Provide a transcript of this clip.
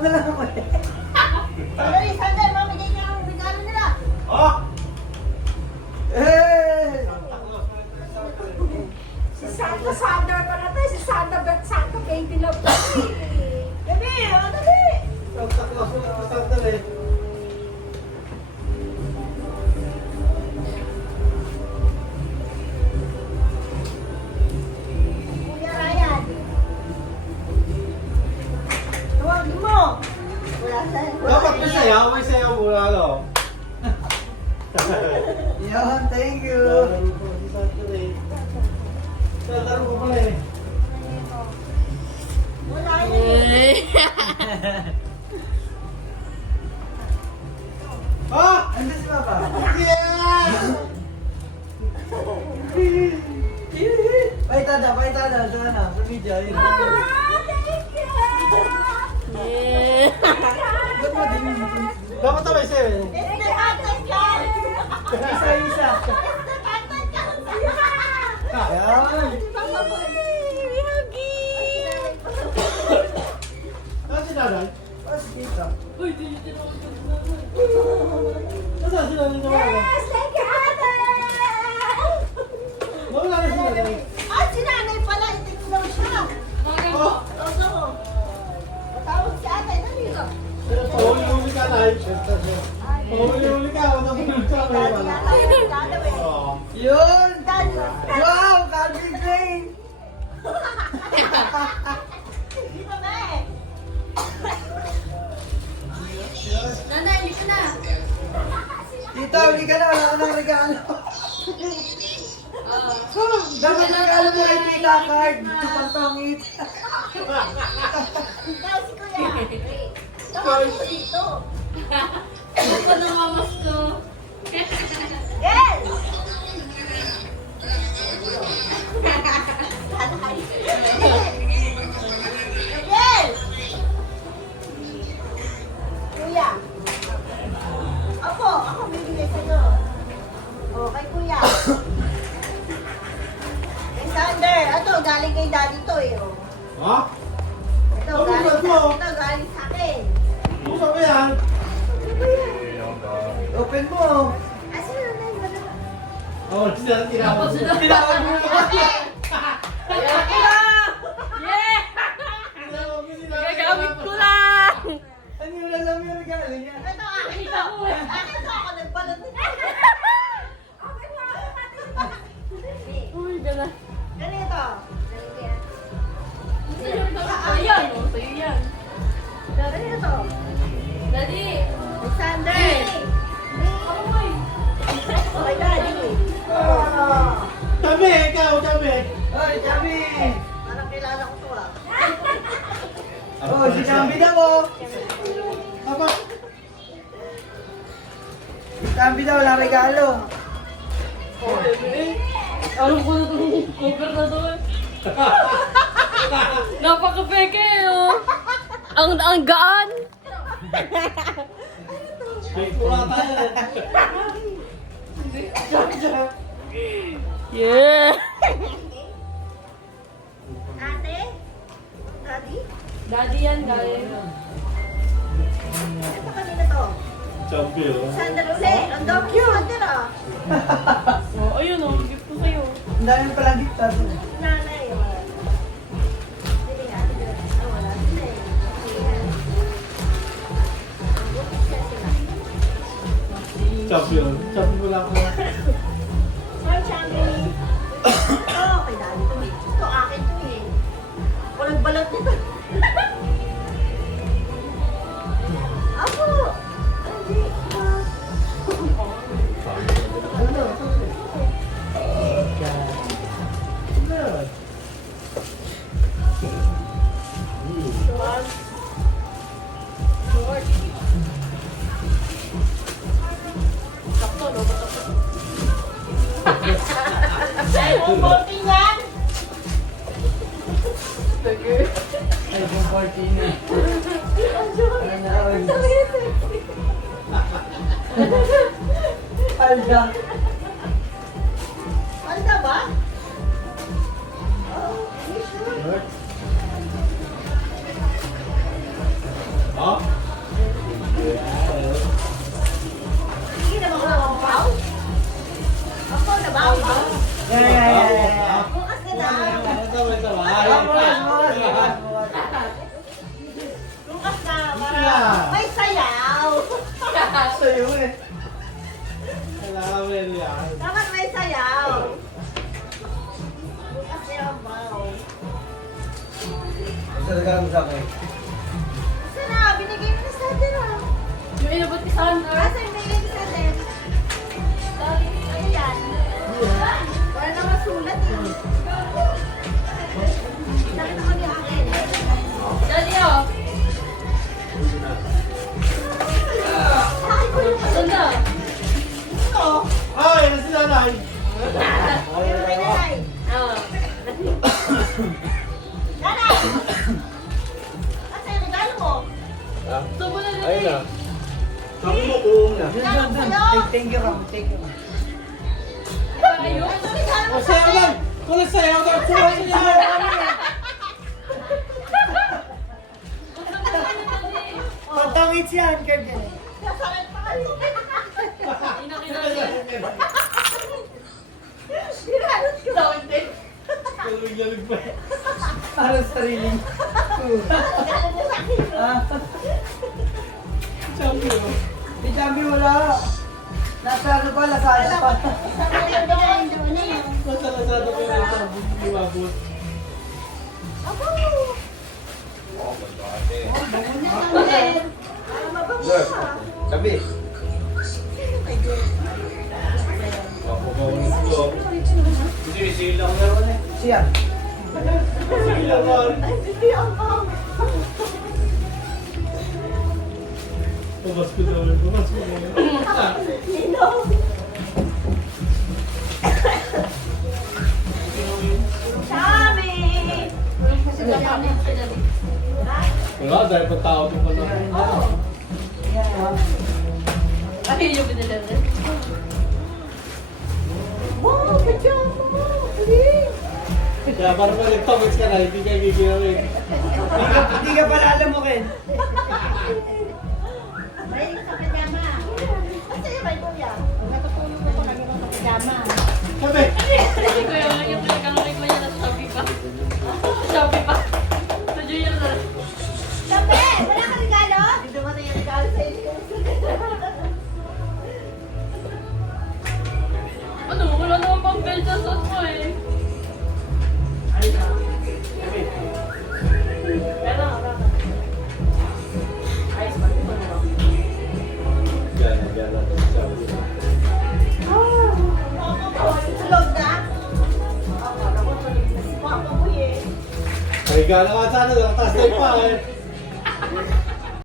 na lang ako eh. Sandali, sandali, mamigay ka ng regalo nila. Oh! Eh! Si Santa Sander pa na tayo, si Santa Baby Love pa eh. Bebe, dali. Santa Claus na sandali. Kuya Ryan. Tawagin mo. Wala sa'yo. Dapat may sayaw muna, no? Yon, thank you. Lalaro ko pala eh. Wala yun. Ah! Andas si Papa. Yeah! Paitada. Sana, sa video. Yun. Thank you. Ba't mo din? Dapat may sayaw eh. It's the Santa Claus. Isa. It's the Santa Claus. Yan. Nasaan si nanay? Oh, si Tita. Nasaan si nanay naman? Yes, thank you, ate. Nawala na si nanay. Ah, si nanay pala, itinulaw siya. Oh! Oo. Matawag si ate, dali ka. Pahuli-huli ka, nay. Pahuli-huli ka. Nabulog ka. Dali nga tayo, dali eh. Oo. Yun! Dali. Wow! Calvin Klein! Di ba ba eh? Nanay, hindi ka na. Tita, uli ka na. Wala ka ng regalo. Dapat regalo mo kay Tita card. Pantongit. Ikaw si kuya. Tawag mo dito. Ako na mamas ko. Yes! Yes! Kuya. Ako bibigay sa'yo. O, kay kuya. Kay Sander. Ito, galing kay daddy to eh. Oh. Ha? Ito, Ano galing ba sa to? ito, galing sa akin. Ano ba yan? Open mo. Asa na na yun? Oh, tinawag mo. Tinawag mo. Yeah! Tinawag mo, Gagamit ko lang! Ano yung alam yung regalo niya? Ito, akin to. Akin to, ako nagbalot nito. Akin mo, Uy, gano'n. ganito. Ayan, oh, sa'yo yan. Ganito. Daddy! Alexander. Oh my daddy. Oh. Tabi, ikaw, tabi. Oy, Chubby! Parang kilala ko to ah. Oh, si Chubby daw oh. Aba, Si Chubby daw, wala regalo. Alam ko na itong cover na to. Napaka-peke, oh. Ang gaan. may pula tayo. Yeah! Ate? Daddy? Daddy yan, guys. Ito kanina to. Champion. Alexander ulit. Ang dami yung Alexander ah. Oh, ayun, oh. Gift ko sa'yo. Ang dami pala gift ah. Nanay. Wala. Sige nga. Ah, wala sila eh. Ayan. Siya sila. Champion. Champion mo lang ako. Sorry, Champion. Ito, kay daddy to eh. Ito, akin to eh. Ako nagbalot nito. Ako! Hindi. Sakto, no? Ang bote niyan! Ay, kung 14 na. Alda. Alda ba? Oh, are you sure? Ah, Oh? Sige na mga kawampaw. Ako na ba? Yeah. Bukas ka na. Bukas na. Para may sayaw. Sa'yo eh. Kailangan mo yan. Dapat may sayaw. Bukas na yung baw. Isa na mo sa akin. Kasi na, binigay mo na sa atin ah. Yung inabot ni Sandra. Kasi may binigay sa atin. Ayan. Wala na masulat eh. Nakita ko niya akin. Daddy, oh. Ay, ko yung Sandra. ito. Ay, nasi nanay. Pero may nanay. Oh. Nanay! Kasi regalo mo. Subo na din. Ayun na. Sabi mo kung na. Thank you, Ram. Thank you. Ayun. Ito regalo mo O, sa sayaw akin. lang. Kung sayaw lang, sayaw lang. Pantangit siya, Kevin. Nasakit pa kasi. Inakinagin. Sinalot ko. Galing pa. Para sa sarili. Regalo mo sa akin. Ah, Champion. di Jambi wala. Nasa ano pa, lasada pa. Masalasado ko yung sabon. Lumabot. Abo! Para mabango ka. Sabi. Sisilang naman eh. Siya. Silaman. Ay, hindi ako. Pabas ko daw. Pabas ko daw. Nino. Sabi! Wala, dahil pa tao itong pala. Oo. Ayun yung pinilala. Wow, pajama mo! Galing! Kaya parang pag nag-comments ka na, hindi ka gigilawin. Hindi ka pala alam mo, Ken. Mahilig sa pajama. Kasi yung may kuya. Natutulog ako lagi ng pajama. Sabi! Hindi ko yung pinagkakaroon ko niya na Shopee pa. Shopee pa. Sa Junior na. Sabi! Wala ka regalo? Hindi dumating yung regalo sa inyo. Ano? Wala naman pang belt sa suit mo eh. Gana. Tulog na? Ako, tulog na si Papa mo eh. Ay, gana ka sana, nakataas na pa eh.